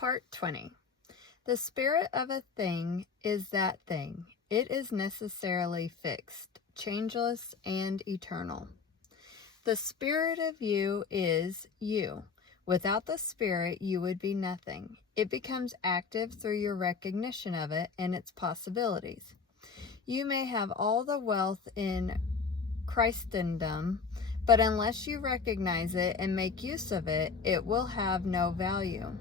Part 20. The spirit of a thing is that thing. It is necessarily fixed, changeless, and eternal. The spirit of you is you. Without the spirit, you would be nothing. It becomes active through your recognition of it and its possibilities. You may have all the wealth in Christendom, but unless you recognize it and make use of it, it will have no value.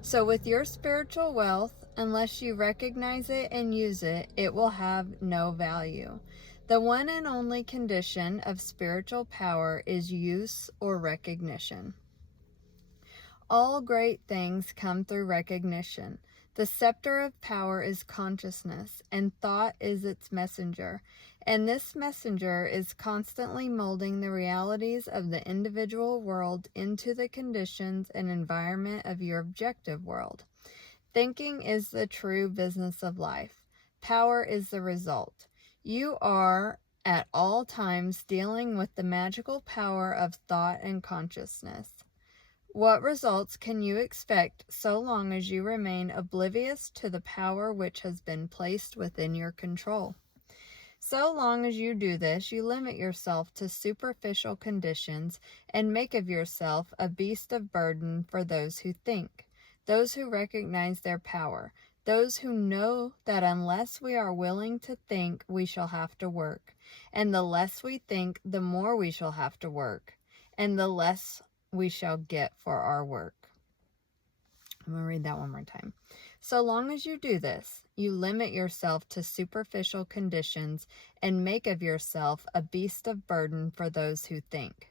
So with your spiritual wealth, unless you recognize it and use it, it will have no value. The one and only condition of spiritual power is use or recognition. All great things come through recognition. The scepter of power is consciousness, and thought is its messenger. And this messenger is constantly molding the realities of the individual world into the conditions and environment of your objective world. Thinking is the true business of life. Power is the result. You are at all times dealing with the magical power of thought and consciousness. What results can you expect so long as you remain oblivious to the power which has been placed within your control? So long as you do this, you limit yourself to superficial conditions and make of yourself a beast of burden for those who think, those who recognize their power, those who know that unless we are willing to think, we shall have to work, and the less we think, the more we shall have to work, and the less we shall get for our work. I'm going to read that one more time. So long as you do this, you limit yourself to superficial conditions and make of yourself a beast of burden for those who think,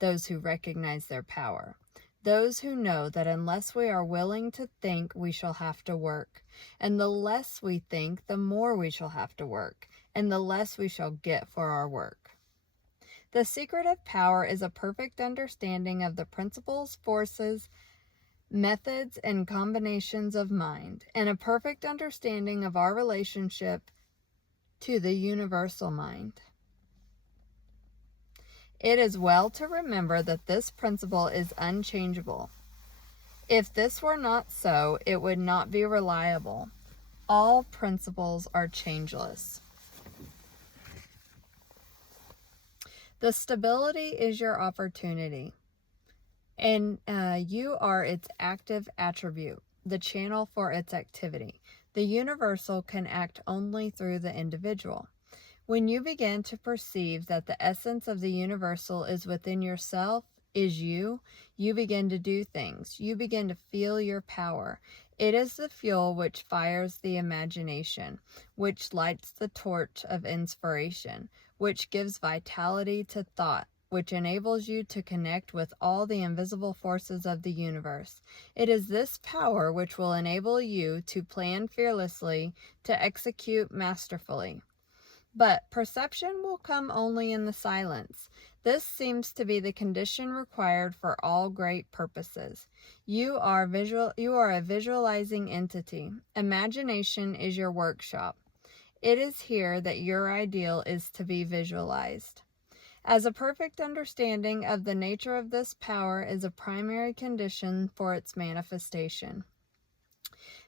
those who recognize their power, those who know that unless we are willing to think, we shall have to work, and the less we think, the more we shall have to work, and the less we shall get for our work. The secret of power is a perfect understanding of the principles, forces, methods, and combinations of mind, and a perfect understanding of our relationship to the universal mind. It is well to remember that this principle is unchangeable. If this were not so, it would not be reliable. All principles are changeless. The stability is your opportunity, and you are its active attribute, the channel for its activity. The universal can act only through the individual. When you begin to perceive that the essence of the universal is within yourself, is you begin to do things. You begin to feel your power. It is the fuel which fires the imagination, which lights the torch of inspiration, which gives vitality to thought, which enables you to connect with all the invisible forces of the universe. It is this power which will enable you to plan fearlessly, to execute masterfully. But perception will come only in the silence. This seems to be the condition required for all great purposes. You are a visualizing entity. Imagination is your workshop. It is here that your ideal is to be visualized. As a perfect understanding of the nature of this power is a primary condition for its manifestation.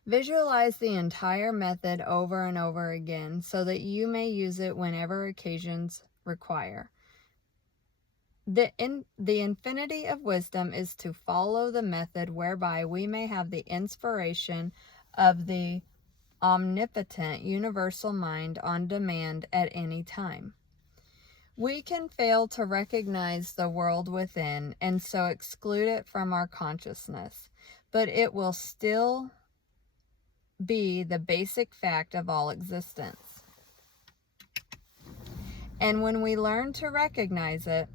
Visualize the entire method over and over again so that you may use it whenever occasions require. The infinity of wisdom is to follow the method whereby we may have the inspiration of the omnipotent universal mind on demand at any time. We can fail to recognize the world within and so exclude it from our consciousness, but it will still be the basic fact of all existence. And when we learn to recognize it,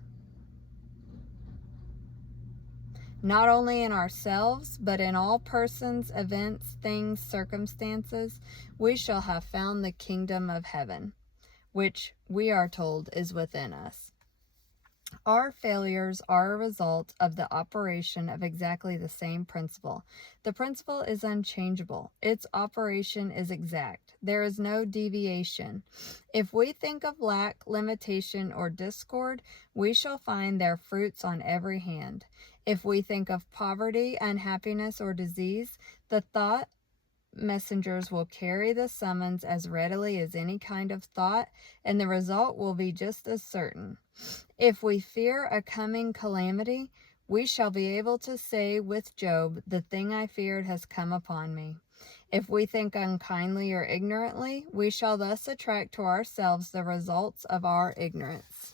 not only in ourselves, but in all persons, events, things, circumstances, we shall have found the kingdom of heaven, which we are told is within us. Our failures are a result of the operation of exactly the same principle. The principle is unchangeable. Its operation is exact. There is no deviation. If we think of lack, limitation, or discord, we shall find their fruits on every hand. If we think of poverty, unhappiness, or disease, the thought messengers will carry the summons as readily as any kind of thought, and the result will be just as certain. If we fear a coming calamity, we shall be able to say with Job, "The thing I feared has come upon me." If we think unkindly or ignorantly, we shall thus attract to ourselves the results of our ignorance.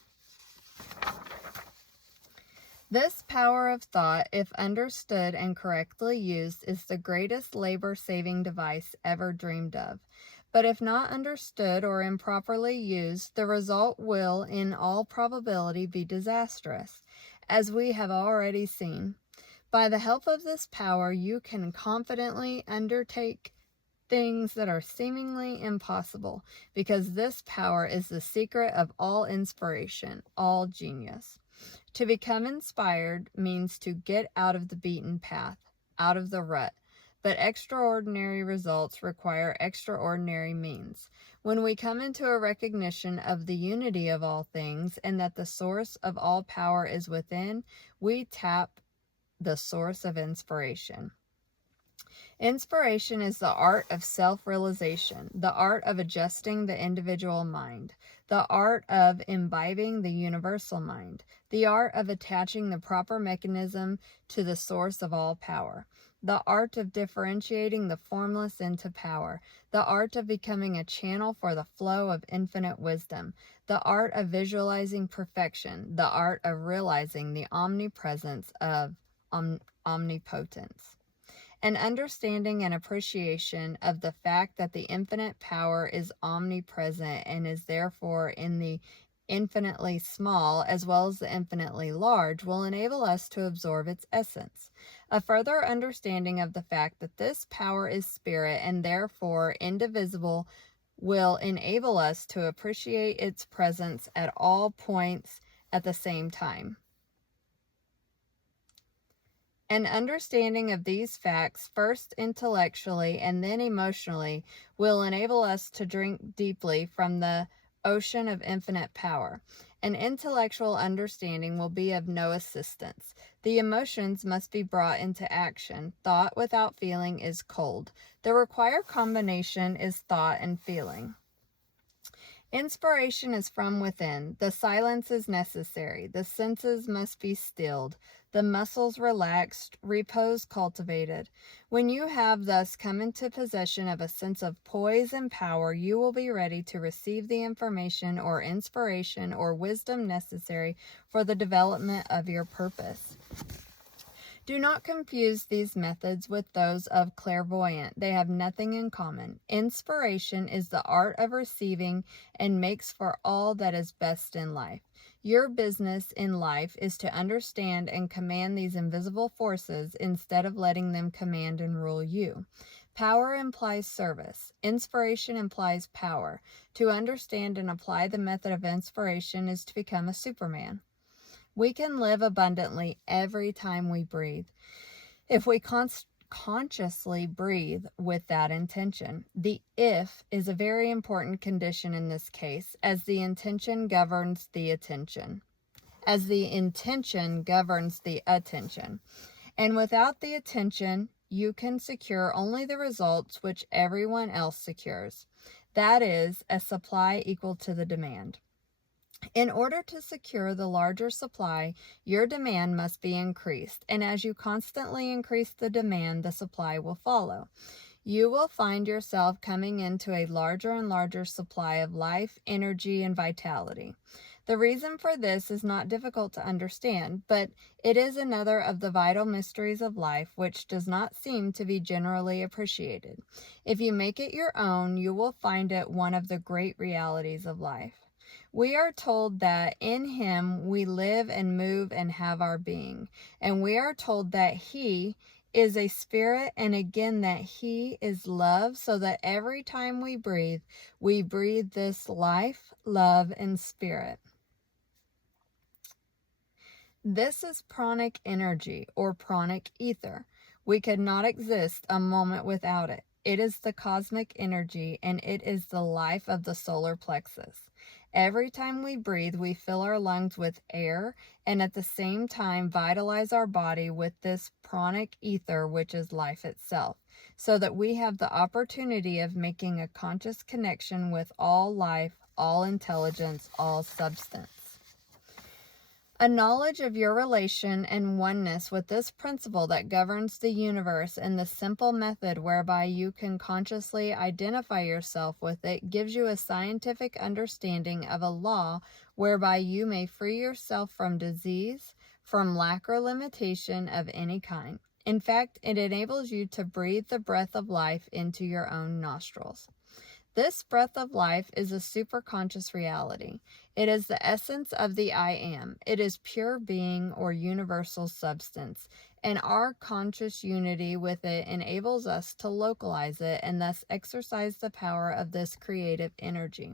This power of thought, if understood and correctly used, is the greatest labor-saving device ever dreamed of. But if not understood or improperly used, the result will, in all probability, be disastrous, as we have already seen. By the help of this power, you can confidently undertake things that are seemingly impossible, because this power is the secret of all inspiration, all genius. To become inspired means to get out of the beaten path, out of the rut. But extraordinary results require extraordinary means. When we come into a recognition of the unity of all things and that the source of all power is within, we tap the source of inspiration. Inspiration is the art of self-realization, the art of adjusting the individual mind, the art of imbibing the universal mind, the art of attaching the proper mechanism to the source of all power, the art of differentiating the formless into power, the art of becoming a channel for the flow of infinite wisdom, the art of visualizing perfection, the art of realizing the omnipresence of omnipotence. An understanding and appreciation of the fact that the infinite power is omnipresent and is therefore in the infinitely small as well as the infinitely large will enable us to absorb its essence. A further understanding of the fact that this power is spirit and therefore indivisible will enable us to appreciate its presence at all points at the same time. An understanding of these facts, first intellectually and then emotionally, will enable us to drink deeply from the ocean of infinite power. An intellectual understanding will be of no assistance. The emotions must be brought into action. Thought without feeling is cold. The required combination is thought and feeling. Inspiration is from within. The silence is necessary. The senses must be stilled, the muscles relaxed, repose cultivated. When you have thus come into possession of a sense of poise and power, you will be ready to receive the information or inspiration or wisdom necessary for the development of your purpose. Do not confuse these methods with those of clairvoyant. They have nothing in common. Inspiration is the art of receiving and makes for all that is best in life. Your business in life is to understand and command these invisible forces instead of letting them command and rule you. Power implies service. Inspiration implies power. To understand and apply the method of inspiration is to become a Superman. We can live abundantly every time we breathe, if we consciously breathe with that intention. The if is a very important condition in this case, as the intention governs the attention. And without the attention, you can secure only the results which everyone else secures. That is, a supply equal to the demand. In order to secure the larger supply, your demand must be increased, and as you constantly increase the demand, the supply will follow. You will find yourself coming into a larger and larger supply of life, energy, and vitality. The reason for this is not difficult to understand, but it is another of the vital mysteries of life which does not seem to be generally appreciated. If you make it your own, you will find it one of the great realities of life. We are told that in Him we live and move and have our being. And we are told that He is a spirit, and again that He is love, so that every time we breathe this life, love, and spirit. This is pranic energy or pranic ether. We could not exist a moment without it. It is the cosmic energy, and it is the life of the solar plexus. Every time we breathe, we fill our lungs with air and at the same time vitalize our body with this pranic ether, which is life itself, so that we have the opportunity of making a conscious connection with all life, all intelligence, all substance. A knowledge of your relation and oneness with this principle that governs the universe and the simple method whereby you can consciously identify yourself with it gives you a scientific understanding of a law whereby you may free yourself from disease, from lack or limitation of any kind. In fact, it enables you to breathe the breath of life into your own nostrils. This breath of life is a superconscious reality. It is the essence of the I Am. It is pure being or universal substance, and our conscious unity with it enables us to localize it and thus exercise the power of this creative energy.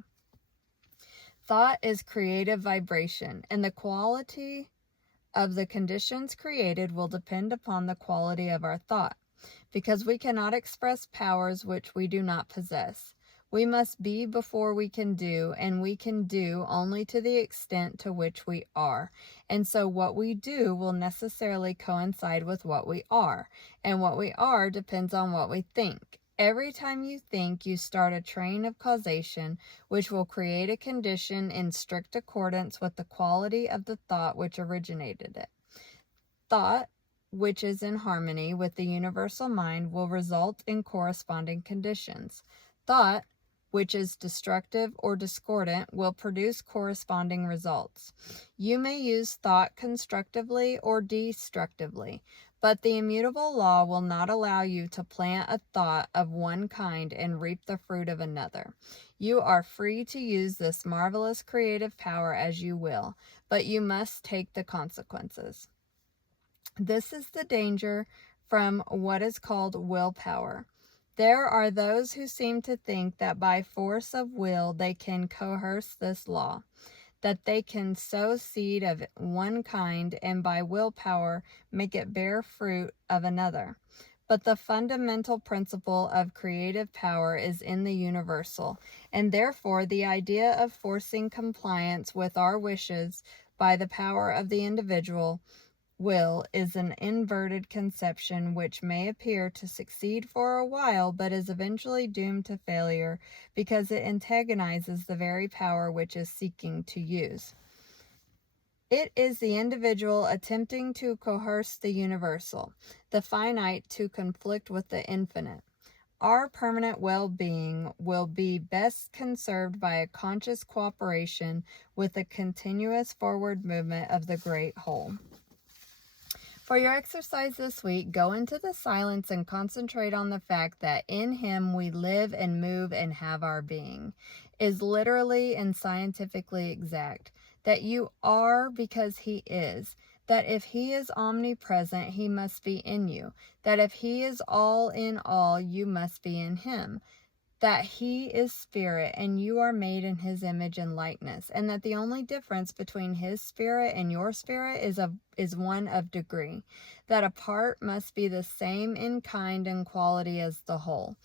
Thought is creative vibration, and the quality of the conditions created will depend upon the quality of our thought, because we cannot express powers which we do not possess. We must be before we can do, and we can do only to the extent to which we are. And so what we do will necessarily coincide with what we are, and what we are depends on what we think. Every time you think, you start a train of causation, which will create a condition in strict accordance with the quality of the thought which originated it. Thought, which is in harmony with the universal mind, will result in corresponding conditions. Thought, which is destructive or discordant, will produce corresponding results. You may use thought constructively or destructively, but the immutable law will not allow you to plant a thought of one kind and reap the fruit of another. You are free to use this marvelous creative power as you will, but you must take the consequences. This is the danger from what is called willpower. There are those who seem to think that by force of will they can coerce this law, that they can sow seed of one kind and by willpower make it bear fruit of another. But the fundamental principle of creative power is in the universal, and therefore the idea of forcing compliance with our wishes by the power of the individual will is an inverted conception which may appear to succeed for a while, but is eventually doomed to failure because it antagonizes the very power which is seeking to use. It is the individual attempting to coerce the universal, the finite to conflict with the infinite. Our permanent well-being will be best conserved by a conscious cooperation with the continuous forward movement of the great whole. For your exercise this week, go into the silence and concentrate on the fact that in Him we live and move and have our being. Is literally and scientifically exact. That you are because He is. That if He is omnipresent, He must be in you. That if He is all in all, you must be in Him. That He is spirit and you are made in His image and likeness, and that the only difference between His spirit and your spirit is one of degree, that a part must be the same in kind and quality as the whole.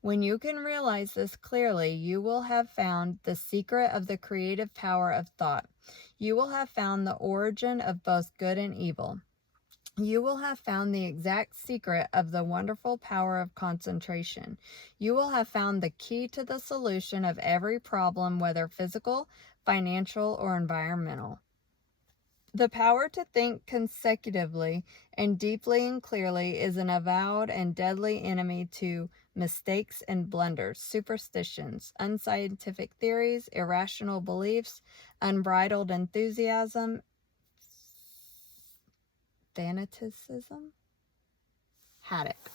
When you can realize this clearly, you will have found the secret of the creative power of thought. You will have found the origin of both good and evil. You will have found the exact secret of the wonderful power of concentration. You will have found the key to the solution of every problem, whether physical, financial, or environmental. The power to think consecutively and deeply and clearly is an avowed and deadly enemy to mistakes and blunders, superstitions, unscientific theories, irrational beliefs, unbridled enthusiasm, fanaticism, haddock.